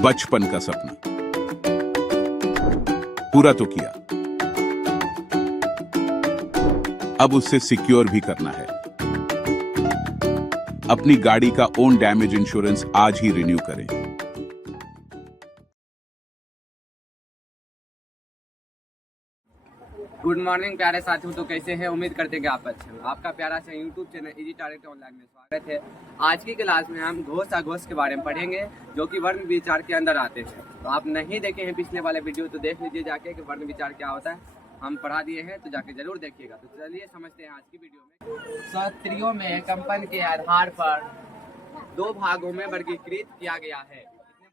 बचपन का सपना पूरा तो किया, अब उससे सिक्योर भी करना है। अपनी गाड़ी का ओन डैमेज इंश्योरेंस आज ही रिन्यू करें। गुड मॉर्निंग प्यारे साथियों, तो कैसे हैं? उम्मीद करते हैं कि आप अच्छे हो। आपका प्यारा सा YouTube channel easy target online में स्वागत है। आज की क्लास में हम घोष आघोष के बारे में पढ़ेंगे, जो कि वर्ण विचार के अंदर आते हैं। तो आप नहीं देखे हैं पिछले वाले वीडियो तो देख लीजिए जाके कि वर्ण विचार क्या होता है। हम पढ़ा दिए हैं तो जाके जरूर देखिएगा। तो चलिए समझते हैं आज की वीडियो में। शास्त्रियों में कंपन के आधार पर दो भागों में वर्गीकृत किया गया है।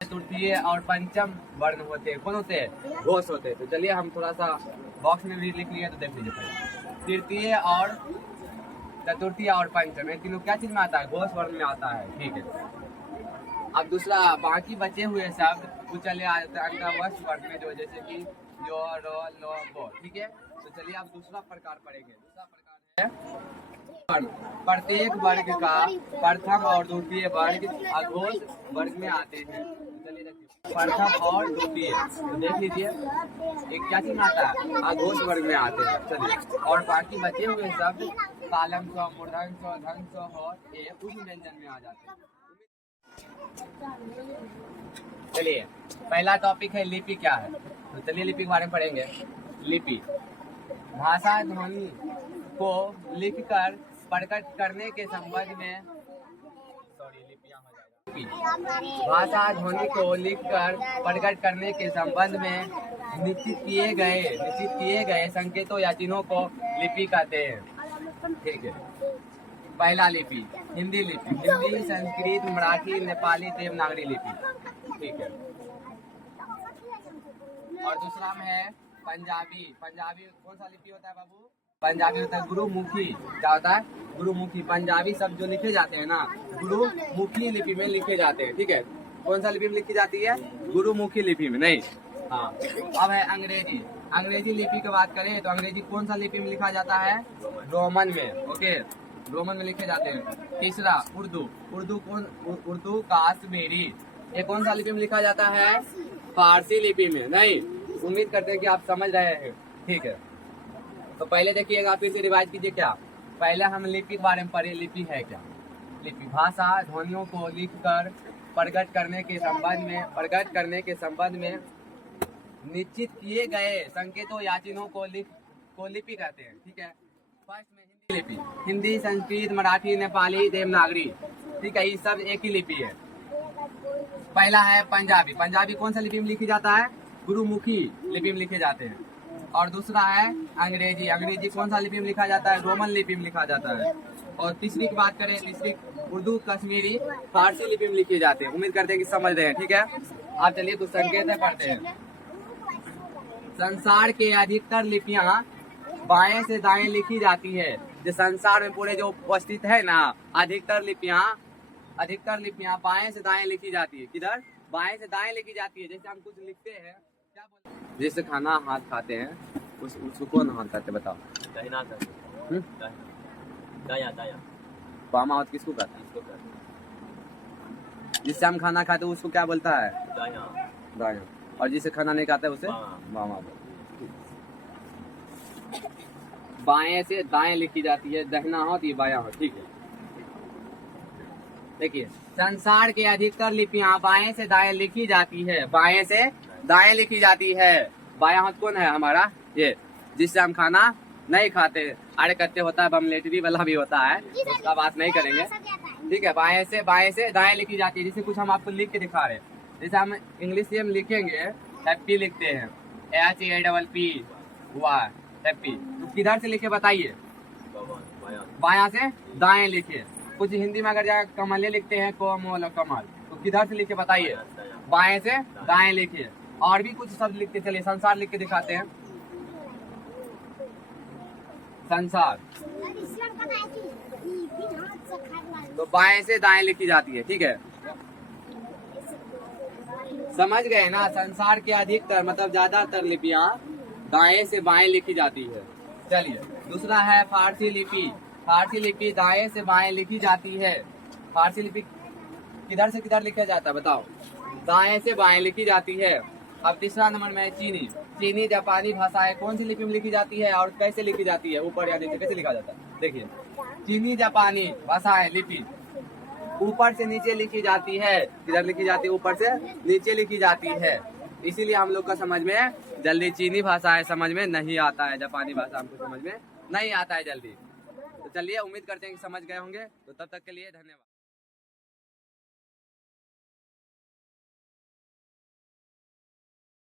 तृतीय और पंचम वर्ण होते हैं। कौन होते हैं? घोष होते हैं। तो चलिए हम थोड़ा सा बॉक्स में भी लिख लिए तो देख लीजिए पहले। तृतीय और चतुर्थी और पंचम, ये तीनों क्या चीज में आता है? घोष वर्ण में आता है। ठीक है। अब दूसरा बाकी बचे हुए शब्द कुछ चले आते हैं अंगवश वर्ण में, जो जैसे कि जो, रो, लो, बो। ठीक है। तो चलिए आप दूसरा प्रकार पढ़ेंगे। दूसरा प्रकार है प्रत्येक वर्ग का प्रथम और द्वितीय वर्ग अघोष वर्ग में आते हैं। चलिए देखिए, प्रथम और द्वितीय तो देख लीजिए एक क्या चीज में आता है? अघोष वर्ग में आते हैं। चलिए, और बाकी बचे हुए शब्द कालम स्व, मूर्धन स्व, धन स्व और उस व्यंजन में आ जाते हैं। चलिए पहला टॉपिक है लिपि क्या है। तो चलिए लिपि के बारे में पढ़ेंगे। लिपि भाषा ध्वनि को लिखकर प्रकट करने के संबंध में भाषा ध्वनि को लिखकर प्रकट करने के संबंध में निश्चित किए गए संकेतों या चिन्हों को लिपि कहते हैं। ठीक है। पहला लिपि हिंदी लिपि, हिंदी, संस्कृत, मराठी, नेपाली, देवनागरी लिपि। ठीक है। और दूसरा में है पंजाबी। पंजाबी कौन सा लिपि होता है बाबू? पंजाबी होता है गुरुमुखी। क्या होता है? गुरुमुखी। पंजाबी शब्द जो लिखे जाते हैं ना, गुरुमुखी लिपि में लिखे जाते हैं। ठीक है। कौन सा लिपि में लिखी जाती है? गुरुमुखी लिपि में। नहीं, हाँ। अब है अंग्रेजी। अंग्रेजी लिपि की बात करें तो अंग्रेजी कौन सा लिपि में लिखा जाता है? रोमन में। ओके, रोमन में लिखे जाते हैं। तीसरा उर्दू। उर्दू काश्मीरी, ये कौन सा लिपि में लिखा जाता है? फारसी लिपि में। नहीं, उम्मीद करते हैं कि आप समझ रहे हैं। ठीक है। तो पहले देखिएगा, फिर से रिवाइज कीजिए। क्या पहले हम लिपि के बारे में पढ़े। लिपि है क्या? लिपि भाषा ध्वनियों को लिखकर प्रकट करने के संबंध में निश्चित किए गए संकेतों या चिन्हों को लिपि कहते हैं। ठीक है। फर्स्ट में हिंदी लिपि, हिंदी, संस्कृत, मराठी, नेपाली, देवनागरी। ठीक है, ये सब एक ही लिपि है। पहला है पंजाबी। पंजाबी कौन सा लिपि में लिखी जाता है? गुरुमुखी लिपि में लिखे जाते हैं। और दूसरा है अंग्रेजी। अंग्रेजी कौन सा लिपि में लिखा जाता है? रोमन लिपि में लिखा जाता है। और तीसरी की बात करें, तीसरी उर्दू कश्मीरी फारसी लिपि में लिखे जाते हैं। उम्मीद करते हैं कि समझ रहे हैं। ठीक है। आप चलिए कुछ संकेत है पढ़ते हैं। संसार के अधिकतर लिपियां बाएं से दाएं लिखी जाती है। जो संसार में पूरे जो उपस्थित है ना, अधिकतर लिपियां बाएं से दाएं लिखी जाती है। किधर? बाएं से दाएं लिखी जाती है। जैसे हम कुछ लिखते हैं, क्या बोलते हैं? जैसे खाना हाथ खाते हैं, उसको कौन हाथ खाते हैं? बताओ। दाहिना हाथ, दाया दाया। बामा हाथ किसको कहते हैं? जिससे हम खाना खाते हैं उसको क्या बोलता है? दाया। और जिसे खाना नहीं खाता है उसे बामा बोलते हैं। बाएं से दाएं लिखी जाती है। दाहिना हाथ, ये बायां हाथ। ठीक है। देखिए, संसार के अधिकतर लिपियां बाएं से दाएं लिखी जाती है। बाएं से दाएं लिखी जाती है। बायां हाथ कौन है हमारा? ये, जिससे हम खाना नहीं खाते। अरे कत्ते होता है, बमलेटरी वाला भी होता है, उसका बात नहीं करेंगे। ठीक है। बाएं से दाएं लिखी जाती है। जैसे कुछ हम आपको लिख के दिखा रहे हैं। जैसे हम इंग्लिश में लिखेंगे, हैप्पी लिखते हैं, HAPP हुआ हैप्पी। तो किधर से लिखे बताइए? बायां से दाएं लिखे। कुछ हिंदी में अगर जाकर कमले लिखते हैं, कोमल कमल, तो किधर से लिखे बताइए? बाएं से दाएं लिखिए। और भी कुछ शब्द लिखते चलिए। संसार लिख के दिखाते हैं। संसार तो बाएं से दाएं लिखी जाती है। ठीक है, समझ गए ना? संसार के अधिकतर मतलब ज्यादातर लिपियां दाएं से बाएं लिखी जाती है। चलिए दूसरा है फारसी लिपि। फारसी लिपि दाएं से बाएं लिखी जाती है। फारसी लिपि किधर से किधर लिखा जाता है बताओ? दाएं से बाएं लिखी जाती है। अब तीसरा नंबर में है चीनी। चीनी जापानी भाषा है, कौन सी लिपि में लिखी जाती है और कैसे लिखी जाती है? ऊपर या नीचे कैसे लिखा जाता है? देखिए, चीनी जापानी भाषा है लिपि ऊपर से नीचे लिखी जाती है। किधर लिखी जाती है? ऊपर से नीचे लिखी जाती है। इसीलिए हम लोग का समझ में जल्दी चीनी भाषा है समझ में नहीं आता है, जापानी भाषा हमको समझ में नहीं आता है जल्दी। तो चलिए, उम्मीद करते हैं कि समझ गए होंगे। तो तब तक के लिए धन्यवाद।